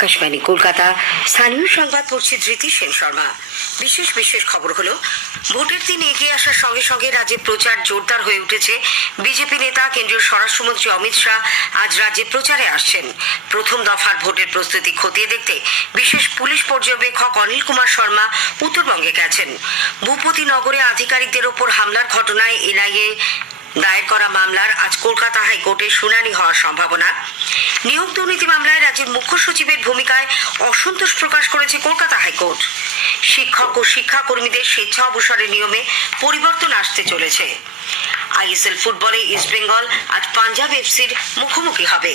আকাশবাণী কলকাতা। স্থানীয় সংবাদ পড়ছে ধৃতি সেন শর্মা। বিশেষ খবর হলো, ভোটের দিন এগিয়ে আসার সঙ্গে সঙ্গে রাজ্যে প্রচার জোরদার হয়ে উঠেছে। বিজেপি নেতা কেন্দ্রীয় স্বরাষ্ট্রমন্ত্রী অমিত শাহ আজ রাজ্যে প্রচারে আসছেন। প্রথম দফার ভোটের প্রস্তুতি খতিয়ে দেখতে বিশেষ পুলিশ পর্যবেক্ষক অনিল কুমার শর্মা উত্তরবঙ্গে গেছেন। ভূপতিনগরে আধিকারিকদের ওপর হামলার ঘটনায় এনআইএ দায়ের করা মামলার আজ কলকাতা হাইকোর্টে শুনানি হওয়ার সম্ভাবনা। নিয়োগ দুর্নীতি মামলায় রাজ্যের মুখ্য সচিবের ভূমিকায় অসন্তোষ প্রকাশ করেছে কলকাতা হাইকোর্ট। শিক্ষক ও শিক্ষাকর্মীদের স্বেচ্ছা অবসরের নিয়মে পরিবর্তন আসতে চলেছে। আইএসএল ফুটবলে ইস্টবেঙ্গল আজ পাঞ্জাব এফসির মুখোমুখি হবে।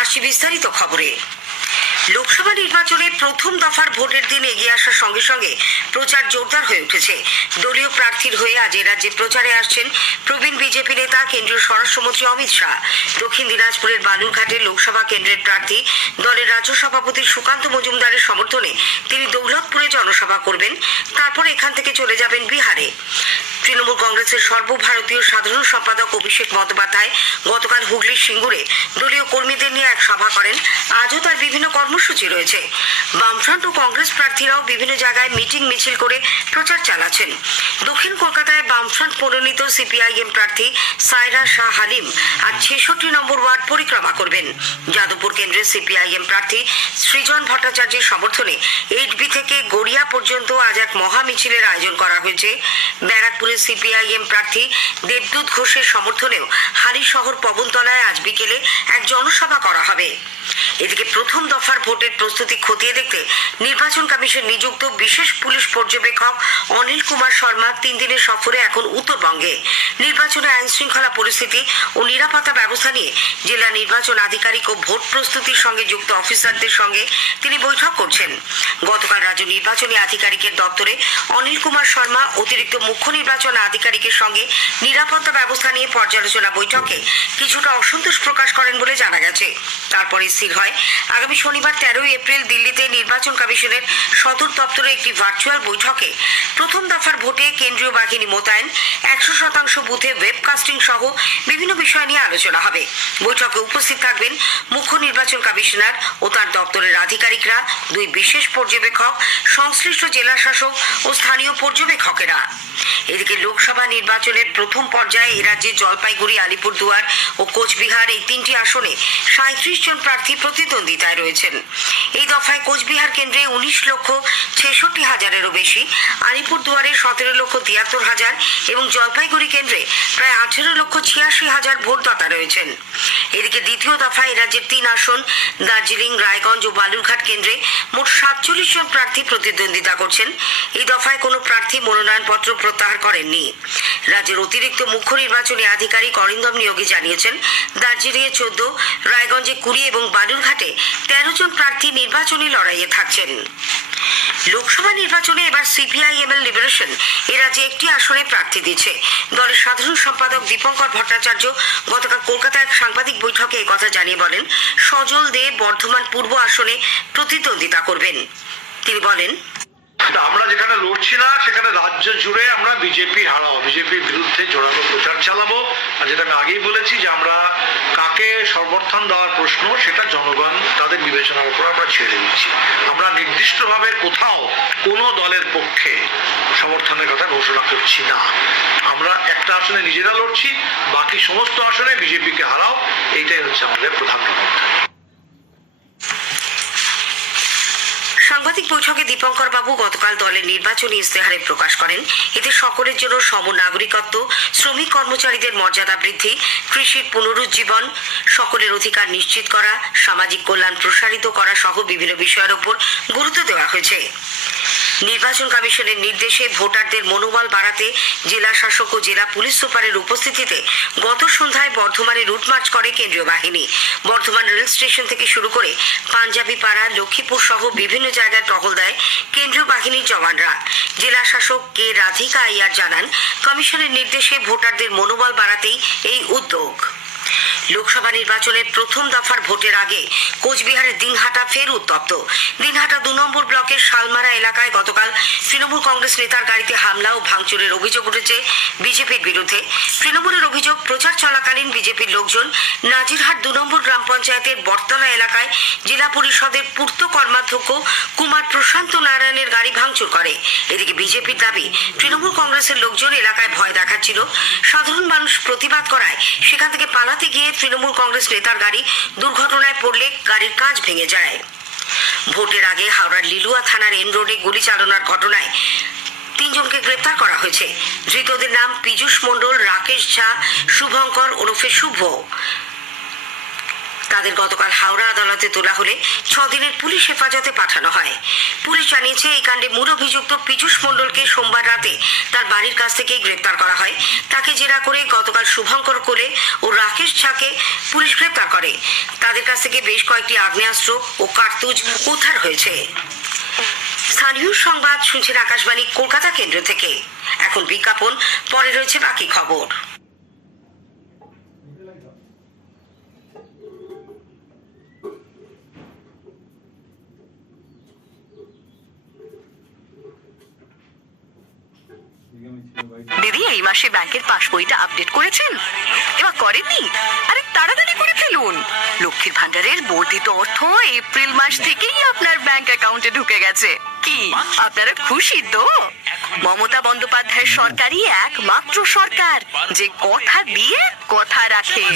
আসছি বিস্তারিত খবরে। লোকসভা নির্বাচনে প্রথম দফার ভোটের দিন এগিয়ে আসার সঙ্গে সঙ্গে প্রচার জোরদার হয়ে উঠেছে। দলীয় প্রার্থীর হয়ে আজ রাজ্যে প্রচারে আসছেন প্রবীণ বিজেপি নেতা কেন্দ্রীয় স্বরাষ্ট্রমন্ত্রী অমিত শাহ। দক্ষিণ দিনাজপুরের বালুরঘাটের লোকসভা কেন্দ্রের প্রার্থী দলের রাজ্য সভাপতি সুকান্ত মজুমদারের সমর্থনে তিনি দৌলতপুরে জনসভা করবেন। তারপর এখান থেকে চলে যাবেন বিহারে। তৃণমূল কংগ্রেসের সর্বভারতীয় সাধারণ সম্পাদক অভিষেক বন্দ্যোপাধ্যায় গতকাল হুগলির সিঙ্গুরে দলীয় কর্মীদের নিয়ে এক সভা করেন। আজও তার বিভিন্ন কর্মসূচি রয়েছে। বামফ্রন্ট ও কংগ্রেস প্রার্থীরাও বিভিন্ন জায়গায় মিটিং মিছিল করে প্রচার চালাচ্ছেন। দক্ষিণ কলকাতায় বামফ্রন্ট মনোনীত সিপিআইএম প্রার্থী সাইরা শাহ হালিম আজ ৬৬ নম্বর ওয়ার্ড পরিক্রমা করবেন। যাদবপুর কেন্দ্রের সিপিআইএম প্রার্থী সৃজন ভট্টাচার্যের সমর্থনে 8B থেকে গড়িয়া পর্যন্ত আজ এক মহা মিছিলের আয়োজন করা হয়েছে। ব্যারাকপুরের সিপিআইএম প্রার্থী দেবদূত ঘোষের সমর্থনেও হালি শহর পবনতলায় আজ বিকেলে এক জনসভা করা হবে। এদিকে প্রথম দফার ভোটের প্রস্তুতি খতিয়ে দেখতে নির্বাচন কমিশন নিযুক্ত বিশেষ পুলিশ পর্যবেক্ষক অনিল কুমার শর্মা 3 দিনের সফরে এখন উত্তরবঙ্গে। নির্বাচনে আইন শৃঙ্খলা পরিস্থিতি ও নিরাপত্তা ব্যবস্থা নিয়ে জেলা নির্বাচন আধিকারিক ও ভোট প্রস্তুতির সঙ্গে যুক্ত অফিসারদের সঙ্গে তিনি বৈঠক করছেন। গতকাল রাজ্য নির্বাচনী আধিকারিকের দপ্তরে অনিল কুমার শর্মা অতিরিক্ত মুখ্য নির্বাচন আধিকারিকের সঙ্গে নিরাপত্তা ব্যবস্থা নিয়ে পর্যালোচনা বৈঠকে কিছুটা অসন্তোষ প্রকাশ করেন বলে জানা গেছে। তারপরে স্থির হয় আগামী শনিবার 13 এপ্রিল দিল্লিতে নির্বাচন কমিশনের সদর দপ্তরে একটি ভার্চুয়াল বৈঠকে প্রথম দফার ভোটে কেন্দ্রীয় বাহিনী মোতায়েন, 100% বুথে ওয়েবকাস্টিং সহ বিভিন্ন বিষয় নিয়ে আলোচনা হবে। বৈঠকে উপস্থিত থাকবেন মুখ্য নির্বাচন কমিশনার ও তার দপ্তরের আধিকারিকরা, 2 বিশেষ পর্যবেক্ষক, সংশ্লিষ্ট জেলা শাসক ও স্থানীয় পর্যবেক্ষকেরা। এদিকে লোকসভা নির্বাচনের প্রথম পর্যায়ে এ রাজ্যে জলপাইগুড়ি, আলিপুরদুয়ার ও কোচবিহার এই 3টি আসনে 37 জন প্রার্থী প্রতিদ্বন্দ্বিতায় রয়েছেন। এই দফায় কোচবিহার কেন্দ্রে 19,66,000-এরও বেশি, আলিপুরদুয়ারে 17,73,000 এবং জলপাইগুড়ি কেন্দ্রে প্রায় 18,86,000 ভোটদাতা রয়েছেন। এদিকে দ্বিতীয় দফায় রাজ্যের 3 আসন দার্জিলিং, রায়গঞ্জ ও বালুরঘাট কেন্দ্রে মোট 47 জন প্রার্থী প্রতিদ্বন্দ্বিতা করছেন। এই দফায় কোনো প্রার্থী মনোনয়নপত্র প্রত্যাহার করেননি। রাজ্যের অতিরিক্ত মুখ্য নির্বাচনী আধিকারিক অরিন্দম নিয়োগী জানিয়েছেন, দার্জিলিংয়ে 14, রায়গঞ্জে 20 এবং বালুরঘাটে 13 জন প্রার্থী নির্বাচনী লড়াইয়ে থাকছেন। লোকসভা নির্বাচনে এবার সিপিআইএমএল লিবারেশন এ রাজ্যে একটি আসনে প্রার্থী দিচ্ছে। দলের সাধারণ সম্পাদক দীপঙ্কর ভট্টাচার্য গতকাল কলকাতায় এক সাংবাদিক বৈঠকে একথা জানিয়ে বলেন, সজল দে বর্ধমান পূর্ব আসনে প্রতিদ্বন্দ্বিতা করবেন। তিনি বলেন, আমরা যেখানে লড়ছি না সেখানে রাজ্য জুড়ে আমরা বিজেপি হারাবো, বিজেপির বিরুদ্ধে জোরালো প্রচার চালাবো। আর যেটা আমি আগেই বলেছি যে আমরা কাকে সমর্থন দেওয়ার প্রশ্ন সেটা জনগণ তাদের বিবেচনার উপর আমরা ছেড়ে দিচ্ছি। আমরা নির্দিষ্টভাবে কোথাও কোনো দলের পক্ষে সমর্থনের কথা ঘোষণা করছি না। আমরা একটা আসনে নিজেরা লড়ছি, বাকি সমস্ত আসনে বিজেপিকে হারাও, এইটাই হচ্ছে আমাদের প্রধান লক্ষ্য। সাংবাদিক বৈঠকে দীপঙ্কর বাবু গতকাল দলের নির্বাচনী ইস্তেহারে প্রকাশ করেন, এতে সকলের জন্য সম নাগরিকত্ব, শ্রমিক কর্মচারীদের মর্যাদা বৃদ্ধি, কৃষির পুনরুজ্জীবন, সকলের অধিকার নিশ্চিত করা, সামাজিক কল্যাণ প্রসারিত করা সহ বিভিন্ন বিষয়ের উপর গুরুত্ব দেওয়া হয়েছে। নির্বাচন কমিশনের নির্দেশে ভোটারদের মনোবল বাড়াতে জেলা শাসক ও জেলা পুলিশ সুপারের উপস্থিতিতে গত সন্ধ্যায় বর্ধমানে রুট মার্চ করে কেন্দ্রীয় বাহিনী। বর্ধমান রেল স্টেশন থেকে শুরু করে পাঞ্জাবি পাড়া, লক্ষ্মীপুর সহ বিভিন্ন জায়গায় টহল দেয় কেন্দ্রীয় বাহিনীর জওয়ানরা। জেলা শাসক কে রাধিকা আইয়ার জানান, কমিশনের নির্দেশে ভোটারদের মনোবল বাড়াতেই এই উদ্যোগ। লোকসভা নির্বাচনের প্রথম দফার ভোটের আগে কোচবিহারের দিনহাটা ফের উত্তপ্ত। দিনহাটা 2 নম্বর ব্লকের শালমারা এলাকায় গতকাল তৃণমূল কংগ্রেস নেতার গাড়িতে হামলা ও ভাঙচুরের অভিযোগ উঠেছে বিজেপির বিরুদ্ধে। তৃণমূলের অভিযোগ, প্রচার চলাকালীন বিজেপির লোকজন নাজিরহাট 2 নম্বর গ্রাম পঞ্চায়েতের বটতলা এলাকায় জেলা পরিষদের পূর্ত কর্মাধ্যক্ষ কুমার প্রশান্ত নারায়ণের গাড়ি ভাঙচুর করে। এদিকে বিজেপির দাবি, তৃণমূল কংগ্রেসের লোকজন এলাকায় ভয় দেখাচ্ছিল। সাধারণ মানুষ প্রতিবাদ করায় সেখান থেকে পালাতে গিয়ে তৃণমূল কংগ্রেস নেতার গাড়ি দুর্ঘটনায় পড়লে গাড়ির কাঁচ ভেঙে যায়। ভোটের আগে হাওড়ার লিলুয়া থানার এন রোডে গুলি চালানোর ঘটনায় 3 জনকে গ্রেপ্তার করা হয়েছে। ধৃতদের নাম পীযূষ মণ্ডল, রাকেশ ঝা, শুভঙ্কর ওরফে শুভ। তাদের গতকাল হাওড়া আদালতে তোলা হলে 6 দিনের পুলিশ হেফাজতে পাঠানো হয়। পুলিশ জানিয়েছে, এই কাণ্ডে মূল অভিযুক্ত পীযূষ মণ্ডলকে সোমবার রাতে তার বাড়ির কাছ থেকে গ্রেপ্তার করা হয়। তাকে জেরা করে গতকাল শুভঙ্কর কোলে ও রাকেশ ঝাকে পুলিশ গ্রেপ্তার করে। তাদের কাছ থেকে বেশ কয়েকটি আগ্নেয়াস্ত্র ও কার্তুজ উদ্ধার হয়েছে। স্থানীয় সংবাদ শুনছেন আকাশবাণী কলকাতা কেন্দ্র থেকে। এখন বিজ্ঞাপন, পরে রয়েছে বাকি খবর। দিদি, এই মাসে ব্যাংকের পাসবইটা আপডেট করেছেন? এবার করেননি? আরে তাড়াতাড়ি করে ফেলুন। লক্ষ্মীর ভান্ডারের বর্ধিত অর্থ এপ্রিল মাস থেকেই আপনার ব্যাংক অ্যাকাউন্টে ঢুকে গেছে। কি আপনারা খুশি তো? মমতা বন্দ্যোপাধ্যায়ের সরকারই একমাত্র সরকার যে কথা দিয়ে কথা রাখে।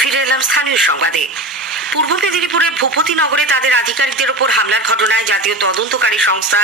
ফিরে এলাম স্থানীয় সংবাদে। পূর্ব মেদিনীপুরের ভূপতিনগরে তাদের আধিকারিকদের ওপর হামলার ঘটনায় জাতীয় তদন্তকারী সংস্থা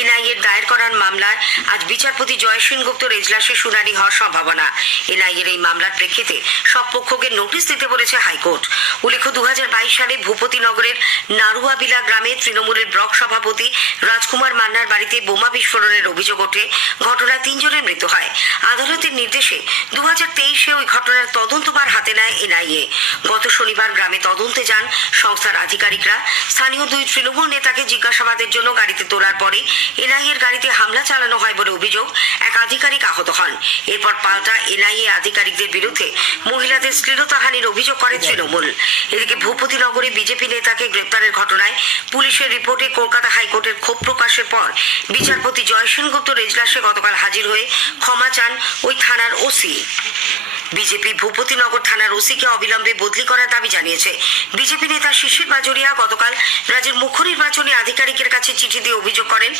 এনআইএর দায়ের করার মামলায় আজ বিচারপতি জয় সেনগুপ্তর এজলাসে শুনানি হওয়ার সম্ভাবনা। এনআইএর এই মামলার প্রেক্ষিতে সব পক্ষকে নোটিশ দিতে বলেছে হাইকোর্ট। উল্লেখ্য, 2022 সালে ভূপতিনগরের নারুয়াবিলা গ্রামে তৃণমূলের ব্লক সভাপতি রাজকুমার মান্নার বাড়িতে বোমা বিস্ফোরণের অভিযোগ ওঠে। ঘটনায় 3 জনের মৃত্যু হয়। আদালতের নির্দেশে 2023-এ ওই ঘটনার তদন্তভার হাতে নেয় এনআইএ। গত শনিবার গ্রামে তদন্তে যান সংস্থার আধিকারিকরা। স্থানীয় 2 তৃণমূল নেতাকে জিজ্ঞাসাবাদের জন্য গাড়িতে তোলার পরে এনআইএর গাড়িতে হামলা চালানো হয় বলে অভিযোগ। এক আধিকারিক আহত হন। এরপর পাল্টা এনআইএ আধিকারিকদের বিরুদ্ধে মহিলাদের শ্লীলতাহানির অভিযোগ করে তৃণমূল। এদিকে ভূপতিনগরে বিজেপি নেতাকে গ্রেপ্তারের ঘটনায় পুলিশের রিপোর্টে কলকাতা হাইকোর্টের ক্ষোভ প্রকাশের পর বিচারপতি জয় সেনগুপ্তর এজলাসে গতকাল হাজির হয়ে ক্ষমা চান ওই থানার ওসি। বিজেপি ভূপতিনগর থানার ওসিকে অবিলম্বে বদলি করার দাবি জানিয়েছে। বিজেপি নেতা শিশির বাজোরিয়া গতকাল রাজ্যের মুখ্য নির্বাচনী আধিকারিকের কাছে চিঠি দিয়ে অভিযোগ করেন,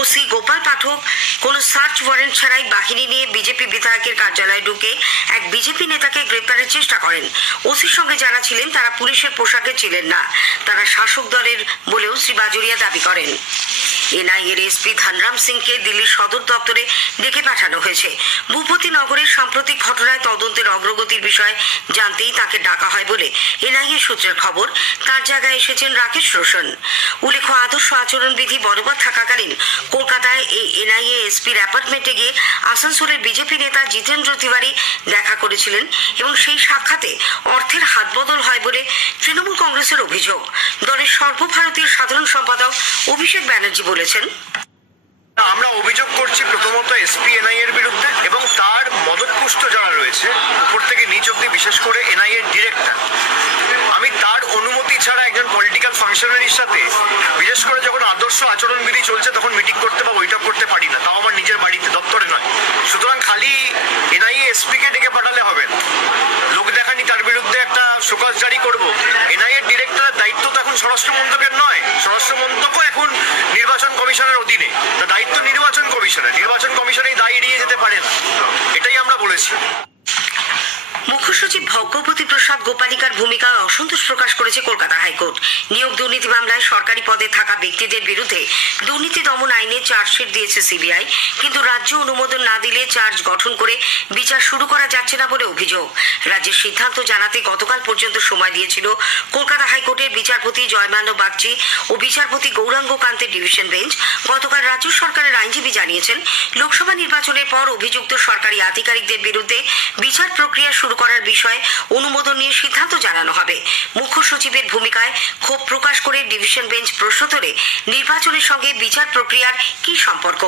ওসি গোপাল পাঠক কোনো সার্চ ওয়ারেন্ট ছাড়াই বাহিনী নিয়ে বিজেপি বিধায়কের কার্যালয়ে ঢুকে এক বিজেপি নেতাকে গ্রেপ্তারের চেষ্টা করেন। ওসির সঙ্গে যারা ছিলেন তারা পুলিশের পোশাকে ছিলেন না, তারা শাসক দলের বলেও শ্রী বাজোরিয়া দাবি করেন। এনআইএর এসপি ধনরাম সিংকে দিল্লির সদর দপ্তরে ডেকে পাঠানো হয়েছে। ভূপতিনগরের সাম্প্রতিক ঘটনায় তদন্তের অগ্রগতির বিষয়ে জানতেই তাকে ডাকা হয় বলে এনআইএ সূত্রের খবর। তার জায়গায় এসেছেন রাকেশ রোশন। উল্লেখ্য, আদর্শ আচরণবিধি বলবৎ থাকাকালীন কলকাতায় এই এনআইএ এসপির অ্যাপার্টমেন্টে গিয়ে আসানসোলের বিজেপি নেতা জিতেন্দ্র তিওয়ারি দেখা করেছিলেন এবং সেই সাক্ষাতে অর্থের হাতবদল হয় বলে তৃণমূল কংগ্রেসের অভিযোগ। দলের সর্বভারতীয় সাধারণ সম্পাদক অভিষেক ব্যানার্জি বলেছেন, আমরা অভিযোগ করছি প্রথমত এসপি এনআইএর বিরুদ্ধে এবং তার মদতপুষ্ট যারা রয়েছে উপর থেকে নিচ অব্দি, বিশেষ করে এনআইএর ডিরেক্টর। আমি তার অনুমতি ছাড়া একজন পলিটিক্যাল ফাংশনারির সাথে, বিশেষ করে যখন আদর্শ আচরণবিধি চলছে, তখন মিটিং করতে বা বৈঠক করতে পারি না, তাও আমার নিজের বাড়িতে, দপ্তরে নয়। সুতরাং খালি এনআইএ এসপিকে ডেকে পাঠালে হবে না। লোক দেখানি তার বিরুদ্ধে একটা শোকজ জারি করবো। এনআইএর ডিরেক্টরের দায়িত্ব তো এখন স্বরাষ্ট্র মন্ত্রকের নয়, স্বরাষ্ট্র মন্ত্রকও এখন নির্বাচন কমিশনের অধীনে। দায়িত্ব নির্বাচন কমিশনের, নির্বাচন কমিশন এই দায় এড়িয়ে যেতে পারে না, এটাই আমরা বলেছি। মুখ্য সচিব ভগবতী প্রসাদ গোপালিকার ভূমিকায় অসন্তোষ প্রকাশ করেছে কলকাতা হাইকোর্ট। নিয়োগ দুর্নীতি মামলায় সরকারি পদে থাকা ব্যক্তিদের বিরুদ্ধে দুর্নীতি দমন আইনে চার্জশিট দিয়েছে সিবিআই, কিন্তু রাজ্য অনুমোদন না দিলে চার্জ গঠন করে বিচার শুরু করা যাচ্ছে না বলে অভিযোগ। রাজ্যের সিদ্ধান্ত জানাতে গতকাল পর্যন্ত সময় দিয়েছিল কলকাতা হাইকোর্টের বিচারপতি জয়মান্য বাগচি ও বিচারপতি গৌরাঙ্গ কান্তের ডিভিশন বেঞ্চ। গতকাল রাজ্য সরকারের আইনজীবী জানিয়েছেন, লোকসভা নির্বাচনের পর অভিযুক্ত সরকারি আধিকারিকদের বিরুদ্ধে বিচার প্রক্রিয়া শুরু করা করার বিষয়ে অনুমোদন নিয়ে সিদ্ধান্ত জানানো হবে। মুখ্য সচিবের ভূমিকায় ক্ষোভ প্রকাশ করে ডিভিশন বেঞ্চ প্রশ্ন তোলে, নির্বাচনের সঙ্গে বিচার প্রক্রিয়ার কি সম্পর্ক?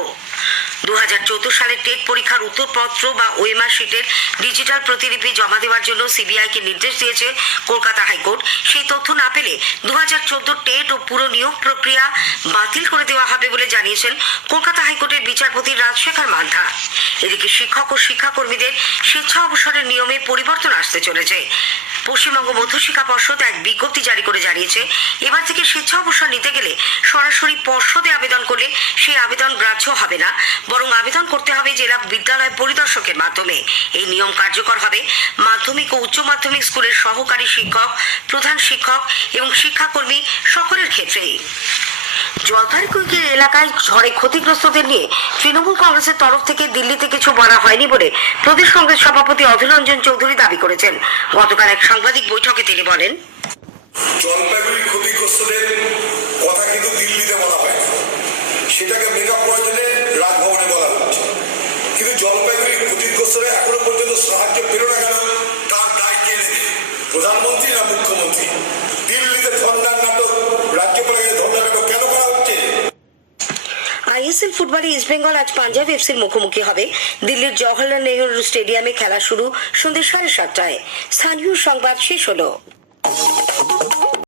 2014 সালের টেট পরীক্ষার উত্তরপত্র বা ওএমআর শিটের ডিজিটাল প্রতিলিপি জমা দেওয়ার জন্য সিবিআইকে নির্দেশ দিয়েছে কলকাতা হাইকোর্ট। সেই তথ্য না পেলে 2014 টেট ও পুরো নিয়োগ প্রক্রিয়া বাতিল করে দেওয়া হবে বলে জানিয়েছেন কলকাতা হাইকোর্টের বিচারপতি রাজশেখর মান্থা। এদিকে শিক্ষক ও শিক্ষাকর্মীদের স্বেচ্ছা অবসরের নিয়মে পরিবর্তন আসতে চলেছে। পশ্চিমবঙ্গ মধ্যশিক্ষা পর্ষদ এক বিজ্ঞপ্তি জারি করে জানিয়েছে, এবার থেকে স্বেচ্ছা অবসর নিতে গেলে সরাসরি পর্ষদে আবেদন করলে সেই আবেদন গ্রাহ্য হবে না, বরং আবেদন করতে হবে জেলা বিদ্যালয় পরিদর্শকের মাধ্যমে। এই নিয়ম কার্যকর হবে মাধ্যমিক ও উচ্চ মাধ্যমিক স্কুলের সহকারী শিক্ষক, প্রধান শিক্ষক এবং শিক্ষাকর্মী সকলের ক্ষেত্রেই। জলপাইগুড়ি এলাকায় ঝড়ে ক্ষতিগ্রস্তদের নিয়ে তৃণমূল কংগ্রেসের তরফ থেকে দিল্লিতে কিছু বলা হয়নি বলে প্রদেশ কংগ্রেস সভাপতি অধীর রঞ্জন চৌধুরী দাবি করেছেন। গতকাল এক সাংবাদিক বৈঠকে তিনি বলেন, জলপাইগুড়ির ক্ষতিগ্রস্তদের কথা কিন্তু দিল্লিতে বলা হয়, সেটাকে মেগা প্রয়োজনে রাজভবনে বলা হচ্ছে, কিন্তু জলপাইগুড়ির ক্ষতিগ্রস্তরা এখনো পর্যন্ত সাহায্য পেল না কেন? তার দায় কে নেবে? প্রধানমন্ত্রী না মুখ্যমন্ত্রী? দিল্লিতে ধর্নার নাটক, রাজ্যপালের কাছে ধর্নার নাটক কেন করা হচ্ছে? আইএসএল ফুটবলে ইস্টবেঙ্গল আজ পাঞ্জাব এফসির মুখোমুখি হবে। দিল্লির জওহরলাল নেহরু স্টেডিয়ামে খেলা শুরু সন্ধ্যে 7:30টায়। স্থানীয় সংবাদ শেষ হলো।